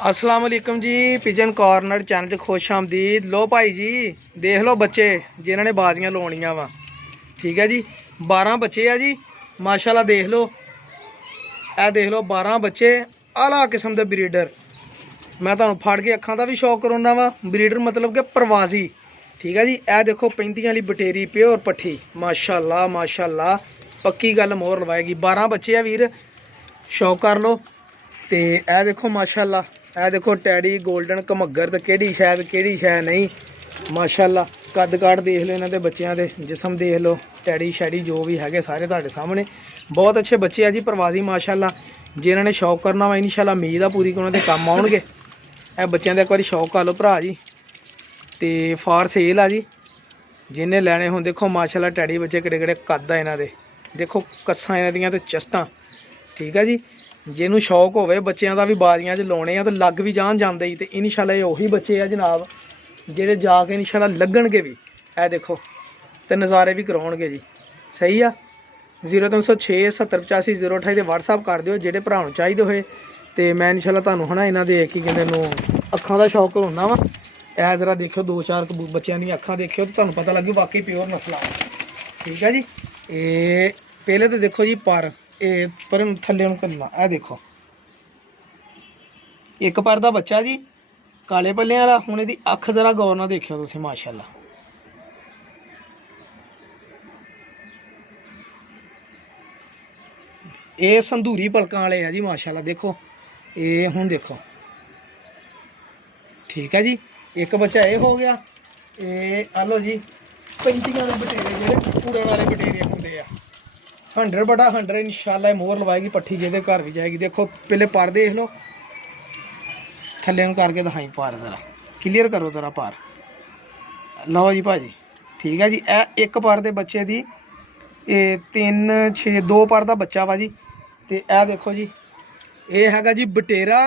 अस्सलाम वालेकुम जी। Pigeon corner channel खुश आमदीद। लो भाई जी देख लो बच्चे जिन्होंने बाजियां लाउणियां वा। ठीक है जी, 12 बच्चे आ जी माशाल्लाह। देख लो ए देख लो 12 बच्चे आला किस्म के ब्रीडर। मैं तुहानू फड़ के अखां का भी शौक कराउंदा वा। ब्रीडर मतलब कि प्रवासी। ठीक है जी, ए देखो 35 वाली बटेरी प्योर पट्ठी माशाल्लाह माशाल्लाह। पक्की गल मोहर लवाएगी। 12 बच्चे आ वीर, शौक कर लो। तो यह देखो माशाल्लाह, यह देखो टैडी गोल्डन घमग्गर। तो केड़ी शायद केड़ी शायद नहीं माशाल्लाह। कद काठ देख लो इन्होंने बच्चों के, जिसम देख लो, टैडी शैडी जो भी है सारे तुहाडे सामने। बहुत अच्छे बच्चे आ जी प्रवासी माशाल्लाह। जिन्होंने शौक करना वा इंशाल्लाह उम्मीद आ पूरी कि उन्होंने काम आउणगे। यह बच्चों का एक बार शौक कर लो भरा जी। तो फॉर सेल आ जी, जिन्हें लैने हो देखो माशाल्लाह। टैडी बच्चे किड़े किड़े कद आ इन्हों के, देखो कस्सां इन्हां दियां ते चस्टां। ठीक है जी, जिन्हों शौक होवे बच्चों का भी बाजियां च लाने तो लग भी जाते ही। तो इंशाल्लाह ये उही बच्चे आ जनाब जेह्ड़े जाके इंशाल्लाह लगणगे भी। ए देखो तो नज़ारे भी कराउणगे जी। सही आ। 0306 70 85 028 ते WhatsApp कर दिओ जेह्ड़े भरा नूं चाहिदे होए। तो मैं इंशाल्लाह तुहानूं है ना इन्हां दे की कहंदे नूं अखां दा शौक कराउंदा वा। ए जरा देखो 2-4 बच्चों दी अखां देखियो तो तुहानूं पता लगे वाकई प्योर नस्ल आ। ठीक है जी। ये पहले तो देखो जी पर थल्ले करना। यह देखो एक पर का बच्चा जी काले पल्ले वाला। हूँ ये अख जरा गौर ना देखियो तुम माशाल्लाह। ये संधूरी पलकों वाले है जी माशाल्लाह। देखो ये हूँ देखो। ठीक है जी, एक बच्चा ये हो गया। ये आलो जी 35 वाले बटेरे जो उड़न वाले बटेरे होंगे आ। 100/100 इंशाल्लाह मोहर लवाएगी पट्ठी जेदे घर भी जाएगी। देखो पहले पार देख लो, थल्ले करके दिखाई पार जरा क्लीयर करो जरा पार। लो जी भाजी। ठीक है जी, एक पार के बच्चे की 3 6 2 पार का बच्चा वा जी। तो यह देखो जी ये हैगा जी बटेरा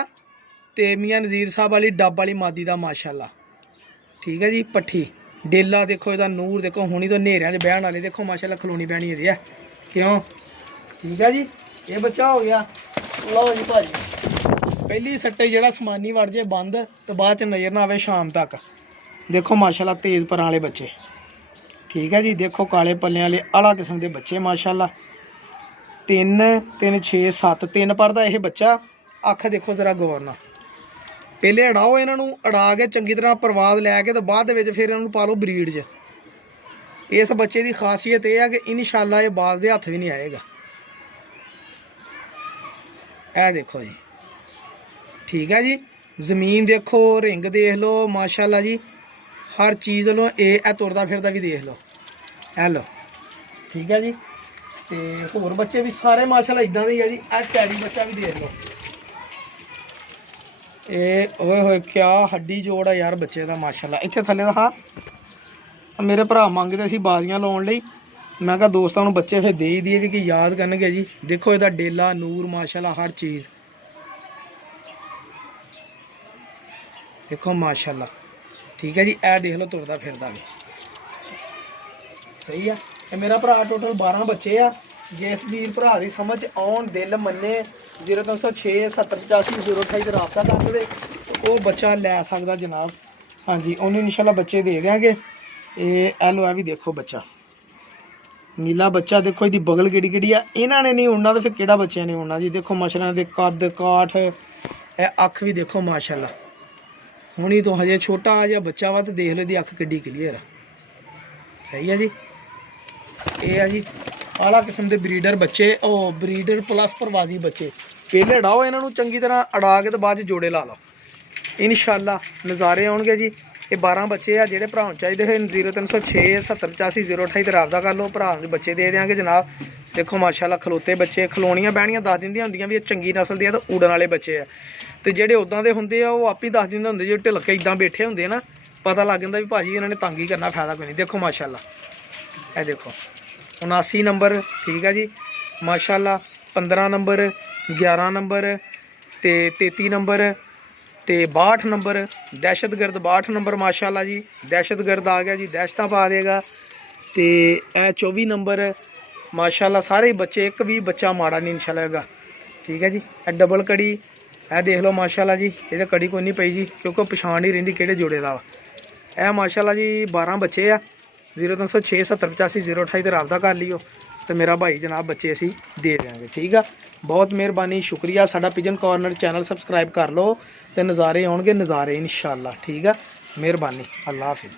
ते मियाँ नज़ीर साहब वाली डब वाली मादी का माशाल्लाह। ठीक है जी, पट्ठी डेला देखो इसका नूर देखो। हुणी तो नेरिया च बहन वाले देखो माशाल्लाह खलोनी बहनी है क्यों। ठीक है जी, ये बच्चा हो गया। लो जी भाजी पहली सट्टे जो समानी वड़ जाए बंद तो बाद च नज़र ना आए शाम तक। देखो माशाल्लाह तेज़ पर वाले बच्चे। ठीक है जी, देखो काले पल्ले वाले आला किस्म के बच्चे माशाल्लाह। 3 3 6 7 3 पर का यह बच्चा। अख देखो जरा गौर ना। पहले अड़ाओ इन्हों अड़ा के चंगी तरह परवाद लैके तो बाद फिर इन्हों पा लो ब्रीड च। इस बच्चे की खासियत यह है कि इंशाल्लाह ये बाज के हथ भी नहीं आएगा। यह देखो जी। ठीक है जी, जमीन देखो, रिंग देख लो माशाल्लाह जी। हर चीज़ लो ये तुरदा फिरदा भी देख लो। है लो। ठीक है जी, तो होर बच्चे भी सारे माशाल्लाह इदां दे है जी। टैडी बच्चा भी देख लो। ये ओए होए क्या हड्डी जोड़ है यार बच्चे का माशाल्लाह। इत्थे थल्ले दा मेरे भरा मंगते सी बाजियां लाउण लई। मैं कहा दोस्तों बच्चे फिर दे ही दिए भी कि याद करनगे जी। देखो इसका डेला नूर माशाल्लाह हर चीज़ देखो माशाल्लाह। ठीक है जी, ए देख लो तुरदा फिरदा भी। सही है। ये मेरा भरा टोटल 12 बच्चे आ। जिस वीर भरा की समझ आउण दिल मन्ने 0306 70 85 028 राबता कर दे वो बच्चा लै सकदा जनाब। हाँ जी, उन्हें इंशाल्लाह बच्चे दे देंगे। ये एलो है भी देखो बच्चा नीला बच्चा। देखो इसकी बगल किड़ी किड़ी है। इन्होंने नहीं उड़ना तो फिर केड़ा बच्चे ने उड़ना जी। देखो मछलियां के कद काठ अख भी देखो माशाल्लाह। हुणी तो हजे छोटा जहा बच्चा वा तो देख लो इसकी अख किड्डी क्लीयर है। सही है जी, ये है जी आला किस्म के ब्रीडर बच्चे। ओ ब्रीडर प्लस प्रवासी बच्चे। पहले अड़ाओ इन्हों चंगी तरह अड़ा के तो बाद जोड़े ला लो इंशाल्लाह नज़ारे आउणगे जी। ये 12 बच्चे आ जेह्ड़े भरावां चाहिए होए 0306 70 85 028 राबता कर लो। भरा बच्चे दे देंगे जनाब। देखो माशाल्लाह खलोते बच्चे खलोनियां बहनियां 10 दिन दी होंदियां भी चंगी नस्ल दी। तो उड़न वाले बच्चे आ तो जेह्ड़े उदां दे हुंदे आ वो आप ही 10 दिन दे हुंदे जो ढिलके इदां बैठे होंदे ना। पता लग जांदा भी भाजी इन्होंने तंग ही करना, फायदा कोई नहीं। देखो माशाल्लाह ये देखो 79 नंबर। ठीक है जी माशाल्लाह। 15 नंबर 11 नंबर तो 33 नंबर तो 62 नंबर। दहशतगर्द 62 नंबर माशाल्लाह जी। दहशतगर्द आ गया जी, दहशत पा देगा। तो यह 24 नंबर माशाल्लाह। सारे बच्चे एक भी बच्चा माड़ा नहीं इंशाल्लाह। ठीक है जी, डबल कड़ी ਇਹ ਦੇਖ ਲਓ ਮਾਸ਼ਾਅੱਲਾ ਜੀ, ਇਹਦੇ ਕੜੀ ਕੋਈ ਨਹੀਂ ਪਈ ਜੀ, ਕਿਉਂਕਿ ਪਛਾਣ ਨਹੀਂ ਰਹਿੰਦੀ ਕਿਹੜੇ ਜੋੜੇ ਦਾ ਵਾ। ਇਹ ਮਾਸ਼ਾਅੱਲਾ ਜੀ 12 ਬੱਚੇ ਆ। 0306 70 85 028 ਤੇ ਰਾਬਤਾ ਕਰ ਲਿਓ ਤੇ ਮੇਰਾ ਭਾਈ ਜਨਾਬ ਬੱਚੇ ਅਸੀਂ ਦੇ ਦਿਆਂਗੇ। ਠੀਕ ਆ, ਬਹੁਤ ਮਿਹਰਬਾਨੀ, ਸ਼ੁਕਰੀਆ। ਸਾਡਾ ਪਿਜਨ ਕਾਰਨਰ ਚੈਨਲ ਸਬਸਕ੍ਰਾਈਬ ਕਰ ਲਓ ਤੇ ਨਜ਼ਾਰੇ ਆਉਣਗੇ, ਨਜ਼ਾਰੇ ਇਨਸ਼ਾਅੱਲਾ। ਠੀਕ ਆ, ਮਿਹਰਬਾਨੀ, ਅੱਲਾ ਹਾਫਿਜ਼।